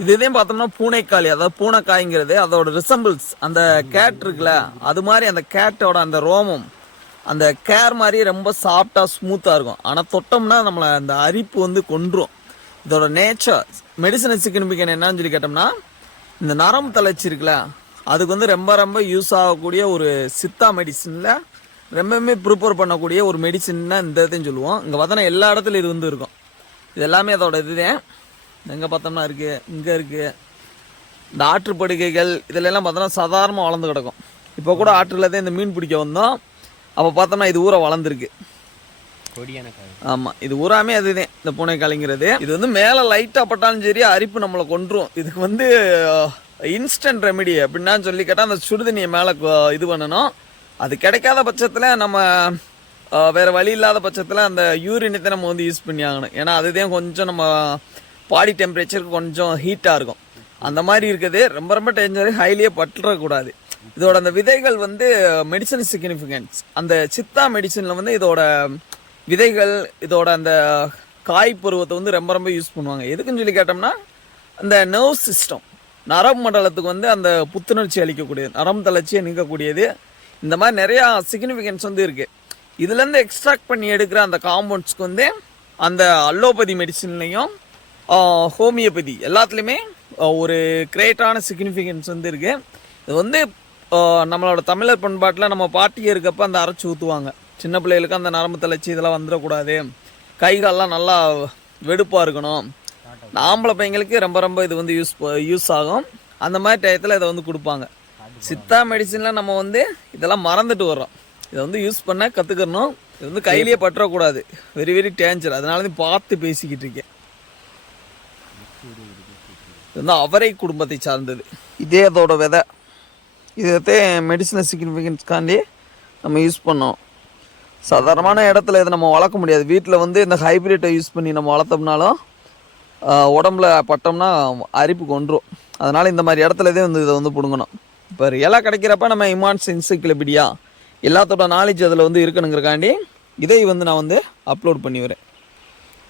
இதுதான் பார்த்தோம்னா பூனைக்காளி, அதாவது பூனைக்காய்ங்கிறது அதோட ரிசம்பிள்ஸ் அந்த கேட் இருக்குல்ல, அது மாதிரி அந்த கேட்டோட அந்த ரோமம் அந்த கேர் மாதிரி ரொம்ப சாஃப்டாக ஸ்மூத்தாக இருக்கும். ஆனால் தொட்டோம்னா நம்மளை அந்த அரிப்பு வந்து கொன்றும். இதோட நேச்சர் மெடிசன் சிக்னிஃபிகன்ட் என்னன்னு சொல்லி கேட்டோம்னா, இந்த நரம்பு தளர்ச்சி இருக்குல்ல, அதுக்கு வந்து ரொம்ப ரொம்ப யூஸ் ஆகக்கூடிய ஒரு சித்தா மெடிசனில் ரொம்பவுமே ப்ரிப்பேர் பண்ணக்கூடிய ஒரு மெடிசன்னா இந்த இதையும் சொல்லுவோம். இங்கே பார்த்தோன்னா எல்லா இடத்துலையும் இது வந்து இருக்கும். இது எல்லாமே அதோட இதுதான். எங்கே பார்த்தோம்னா இருக்குது, இங்கே இருக்குது. இந்த ஆற்று படுகைகள் இதிலெல்லாம் பார்த்தோன்னா சாதாரணமாக வளர்ந்து கிடக்கும். இப்போ கூட ஆற்றில் தான் இந்த மீன் பிடிக்க வந்தோம். அப்போ பார்த்தோம்னா இது ஊரை வளர்ந்துருக்கு. ஆமாம், இது ஊராமே அதுதான் இந்த பூனைக்காளிங்கிறது. இது வந்து மேலே லைட்டாக பட்டாலும் சரி அரிப்பு நம்மளை கொன்றும். இதுக்கு வந்து இன்ஸ்டன்ட் ரெமெடி அப்படின்னா சொல்லி கேட்டால் அந்த சுடுதண்ணியை மேலே இது பண்ணணும். அது கிடைக்காத பட்சத்தில் நம்ம வேறு வழி இல்லாத பட்சத்தில் அந்த யூரினத்தை நம்ம வந்து யூஸ் பண்ணி ஆகணும். ஏன்னா அதுதான் கொஞ்சம் நம்ம பாடி டெம்பரேச்சருக்கு கொஞ்சம் ஹீட்டாக இருக்கும். அந்த மாதிரி இருக்குது. ரொம்ப ரொம்ப டேஞ்சர், ஹைலியே பட்டுறக்கூடாது. இதோட அந்த விதைகள் வந்து மெடிசன் சிக்னிஃபிகன்ஸ் அந்த சித்தா மெடிசனில் வந்து இதோட விதைகள் இதோட அந்த காய் பருவத்தை வந்து ரொம்ப ரொம்ப யூஸ் பண்ணுவாங்க. எதுக்குன்னு சொல்லி கேட்டோம்னா, அந்த நர்வ் சிஸ்டம் நரம்பு மண்டலத்துக்கு வந்து அந்த புத்துணர்ச்சி அளிக்கக்கூடியது, நரம்பு தளர்ச்சியை நீக்கக்கூடியது. இந்த மாதிரி நிறையா சிக்னிஃபிகன்ஸ் வந்து இருக்குது. இதுலேருந்து எக்ஸ்ட்ராக்ட் பண்ணி எடுக்கிற அந்த காம்பவுண்ட்ஸ்க்கு வந்து அந்த அலோபதி மெடிசன்லையும் ஹோமியோபதி எல்லாத்துலேயுமே ஒரு கிரேட்டான சிக்னிஃபிகன்ஸ் வந்து இருக்குது. இது வந்து நம்மளோட தமிழர் பண்பாட்டில் நம்ம பாட்டி இருக்கப்போ அந்த அரைச்சி ஊற்றுவாங்க. சின்ன பிள்ளைகளுக்கு அந்த நரம்பு தளர்ச்சி இதெல்லாம் வந்துடக்கூடாது, கைகாலெலாம் நல்லா வெடுப்பாக இருக்கணும். ஆம்பளை பையங்களுக்கு ரொம்ப ரொம்ப இது வந்து யூஸ் ஆகும். அந்த மாதிரி டயத்தில் இதை வந்து கொடுப்பாங்க. சித்தா மெடிசனில் நம்ம வந்து இதெல்லாம் மறந்துட்டு வர்றோம். இதை வந்து யூஸ் பண்ண கற்றுக்கணும். இது வந்து கையிலேயே பற்றக்கூடாது, வெரி வெரி டேஞ்சர். அதனால தான் பார்த்து பேசிக்கிட்டு இருக்கேன். இது வந்து அவரை குடும்பத்தை சார்ந்தது. இதே அதோட விதை. இதை மெடிசனல் சிக்னிஃபிகன்ஸ்காண்டி நம்ம யூஸ் பண்ணோம். சாதாரணமான இடத்துல இதை நம்ம வளர்க்க முடியாது. வீட்டில் வந்து இந்த ஹைப்ரிட்டை யூஸ் பண்ணி நம்ம வளர்த்தோம்னாலும் உடம்புல பட்டோம்னா அரிப்பு கொன்றும். அதனால் இந்த மாதிரி இடத்துலதே வந்து இதை வந்து பிடுங்கணும். இப்போ ரியலாக கிடைக்கிறப்ப நம்ம இமான்ஸ் என்சைக்ளோபீடியா எல்லாத்தோட நாலேஜ் அதில் வந்து இருக்கணுங்கிறக்காண்டி இதை வந்து நான் வந்து அப்லோட் பண்ணி வரேன்.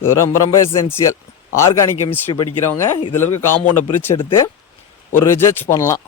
இது ரொம்ப ரொம்ப எசென்சியல். ஆர்கானிக் கெமிஸ்ட்ரி படிக்கிறவங்க இதில் இருக்க காம்பவுண்டை பிரித்து எடுத்து ஒரு ரிசர்ச் பண்ணலாம்.